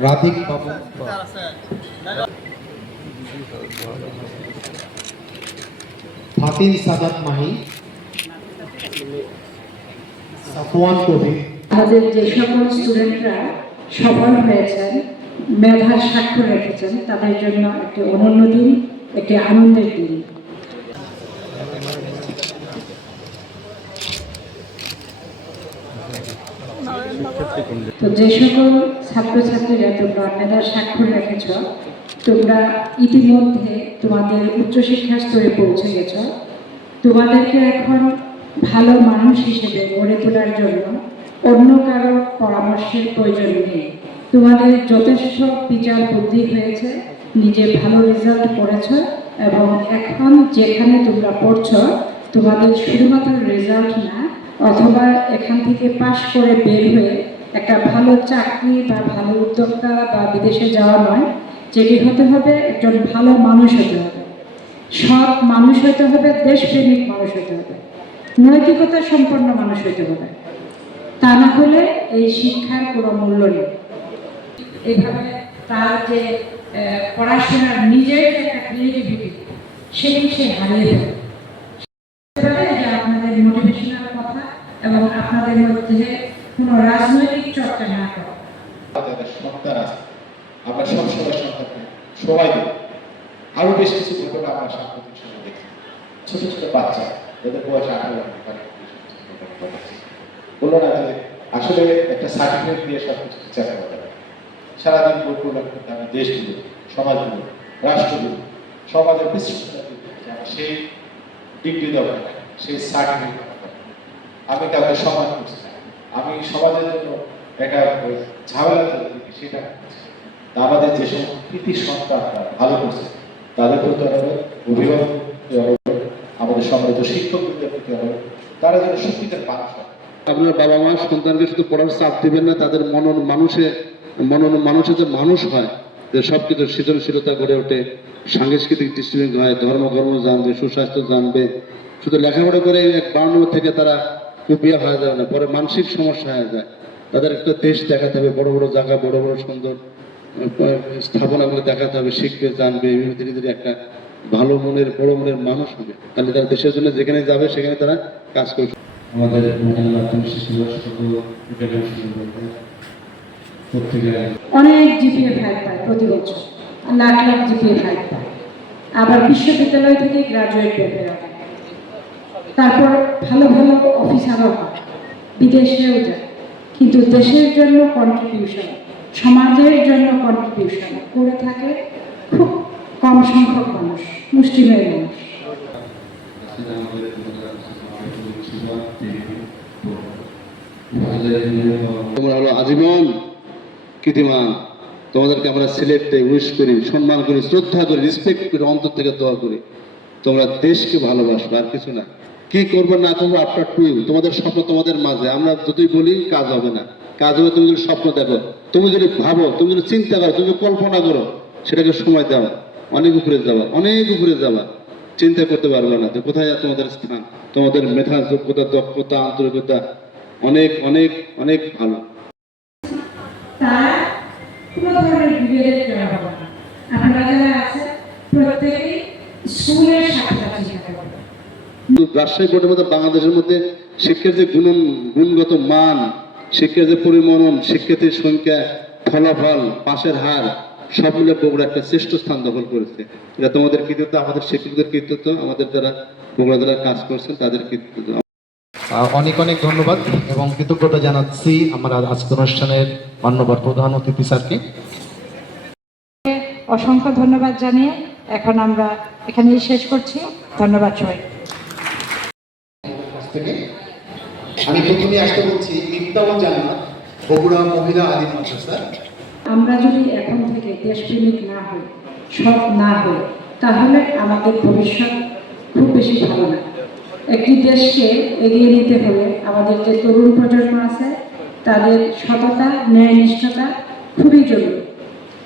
রাধিক বাবু। ফাতিন সাদাত মাহি। সাফওয়ান কবির। আমাদের যে সকল স্টুডেন্টরা সফল হয়েছেন, মেধার স্বাক্ষর রেখেছেন, তাদের জন্য একটি অনন্য দিন একটি আনন্দের দিন। তো যে সকল ছাত্রছাত্রীরা তোমরা মেধার স্বাক্ষর রেখেছ, তোমরা ইতিমধ্যে তোমাদের উচ্চশিক্ষা স্তরে পৌঁছে গেছ। তোমাদেরকে এখন ভালো মানুষ হিসেবে গড়ে তোলার জন্য অন্য কারও পরামর্শের প্রয়োজন নেই। তোমাদের যথেষ্ট বিচার বুদ্ধি হয়েছে, নিজে ভালো রেজাল্ট করেছ এবং এখন যেখানে তোমরা পড়ছো, তোমাদের শুধুমাত্র রেজাল্ট না অথবা এখান থেকে পাশ করে বের হয়ে একটা ভালো চাকরি বা ভালো উদ্যোক্তা বা বিদেশে যাওয়া নয়, যেটি হতে হবে একজন ভালো মানুষ হতে হবে। সৎ মানুষ হতে হবে, দেশপ্রেমিক মানুষ হতে হবে, নৈতিকতা সম্পন্ন মানুষ হতে হবে। তা না হলে এই শিক্ষার কোনো মূল্য নেই। এইভাবে তার যে পড়াশোনার নিজের একটা ক্রিয়েটিভিটি, সেটি সে হারিয়ে দেবে এবারে যে আপনাদের মোটিভেশনাল কথা এবং আপনাদের মধ্যে কোনো আরও বেশ কিছু ঘটনা আমরা সাম্প্রতিক সময় দেখি। ছোট ছোট বাচ্চা, যাদের বয়স আঠারো না যে আসলে একটা সার্টিফিকেট দিয়ে সব কিছু সারাদিন বই আমি দেশগুলো, সমাজগুলো, রাষ্ট্রগুলো, সমাজের বিশৃঙ্খলা সেই ডিগ্রি সেই সার্টিফিকেট। আমি কাউকে সম্মান করছি আমি সমাজের জন্য একটা ঝামেলা তৈরি সেটা আমাদের যে সমস্ত কৃতি সন্তানরা ভালো করছে, তাদের প্রতি অনুরোধ অভিভাবক আমাদের সম্মানিত শিক্ষকদের প্রতি অনুরোধ তারা যেন সত্যিকার মানুষ আপনার বাবা মা সন্তানকে শুধু পড়ার চাপ দিবেন না, তাদের মনন মানুষে মনন মানুষে যে মানুষ হয়, যে সব কিছু সৃজনশীলতা গড়ে ওঠে, সাংস্কৃতিক দৃষ্টিভঙ্গি হয়, ধর্ম কর্ম জানবে, সুস্বাস্থ্য জানবে, শুধু লেখাপড়া করে এক বাউন্ন থেকে তারা কুপিয়া হয়ে যায় না পরে মানসিক সমস্যা হয়ে যায়। তাদের একটা দেশ দেখাতে হবে বড় বড় জায়গা বড় বড় সুন্দর স্থাপনাগুলো দেখাতে হবে শিখবে জানবে এভাবে ধীরে ধীরে একটা ভালো মনের বড় মনের মানুষ হবে। তাহলে তারা দেশের জন্য যেখানে যাবে সেখানে তারা কাজ করবে। আমাদের অনেক জিপিএ ফাইভ পায় প্রতি বছর। লাখ লাখ জিপিএ ফাইভ পায়। আবার বিশ্ববিদ্যালয় থেকে গ্রাজুয়েট বের হয় তারপর ভালো ভালো অফিসারও হয়। বিদেশেও যায়। কিন্তু দেশের জন্য কন্ট্রিবিউশন সমাজের জন্য কন্ট্রিবিউশন করে থাকে খুব কম সংখ্যক মানুষ মুষ্টিমেয় মানুষ। তোমরা হলো আজীবন? কীর্তিমান তোমাদেরকে আমরা সিলেক্ট উইশ করি, সম্মান করি, শ্রদ্ধা করি রেসপেক্ট করি, অন্তর থেকে দোয়া করি। তোমরা দেশকে ভালোবাসবে, আর কিছু না। কি করব না করব আপনার টু তোমাদের স্বপ্ন তোমাদের মাঝে। আমরা যদি বলি, কাজ হবে না। কাজ হবে তুমি যদি স্বপ্ন দেখো, তুমি যদি ভাবো, তুমি যদি চিন্তা করো, তুমি কল্পনা করো, সেটাকে সময় দাও অনেক উপরে যাওয়া, অনেক উপরে যাওয়া। চিন্তা করতে পারবে না যে কোথায় তোমাদের স্থান, তোমাদের মেধা, যোগ্যতা, দক্ষতা, আন্তরিকতা, অনেক অনেক অনেক ভালো। রাজশাহী বোর্ডের মধ্যে বাংলাদেশের মধ্যে শিক্ষার যে গুণ গুণগত মান শিক্ষার যে পরিমনন শিক্ষার্থীর সংখ্যা ফলাফল পাশের হার সব মিলে বগুড়া একটা শ্রেষ্ঠ স্থান দখল করেছে। এটা তোমাদের কৃতিত্ব আমাদের শিক্ষকদের কৃতিত্ব আমাদের যারা বগুড়া জেলায় কাজ করছেন তাদের কৃতিত্ব। অনেক অনেক ধন্যবাদ এবং কৃতজ্ঞতা জানাচ্ছি আমার আজকের অনুষ্ঠানের মান্যবর প্রধান অতিথি স্যারকে। অসংখ্য ধন্যবাদ জানিয়ে এখন আমরা এখানেই শেষ করছি। ধন্যবাদ সবাই কাছ থেকে আমি প্রথমে আসতে বলছি ইফতাউল জান্নাত বগুড়া মহিলা আলিম মাদ্রাসা। আমরা যদি এখন থেকে দেশপ্রেমিক না হই সৎ না হই তাহলে আমাদের ভবিষ্যৎ খুব বেশি ভালো না। একটি দেশকে এগিয়ে নিতে হলে আমাদের যে তরুণ প্রজন্ম আছে তাদের সততা ন্যায়নিষ্ঠতা খুবই জরুরি।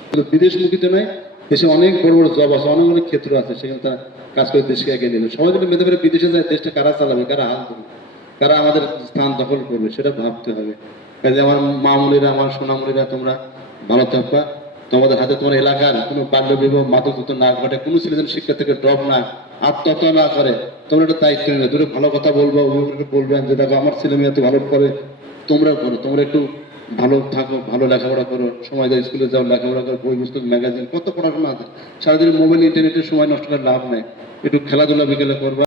শুধু বিদেশমুখীতে নয় দেশে অনেক বড় বড় জব আছে অনেক অনেক ক্ষেত্র আছে সেখানে তারা কাজ করে দেশকে এগিয়ে নেবে সবাই যদি মেধা করে বিদেশে যায় দেশটা কারা চালাবে কারা হাল ধরবে? কারা আমাদের স্থান দখল করবে, সেটা ভাবতে হবে। কাজে আমার মামুলিরা আমার সোনামুলিরা তোমরা ভালো থাকবা। তোমাদের হাতে তোমার এলাকার কোনো বাল্য বিবাহ মাদকতা না ঘটে, কোনো ছেলে যেন শিক্ষা থেকে ড্রপ না, আত্মহত্যা না করে। তোমরা একটা দায়িত্ব নেবে দূরে ভালো কথা বলব বলবেন যে দেখো, আমার ছেলে মেয়ে এত ভালো করে তোমরা করো তোমরা একটু ভালো থাকো, ভালো লেখাপড়া করো। সময় দাও, স্কুলে যাও, লেখাপড়া করো, বই, পুস্তক, ম্যাগাজিন, কত পড়াশোনা আছে। সারাদিন মোবাইল, ইন্টারনেটের সময় নষ্ট করে লাভ নেই। একটু খেলাধুলা বিকেলে করবা।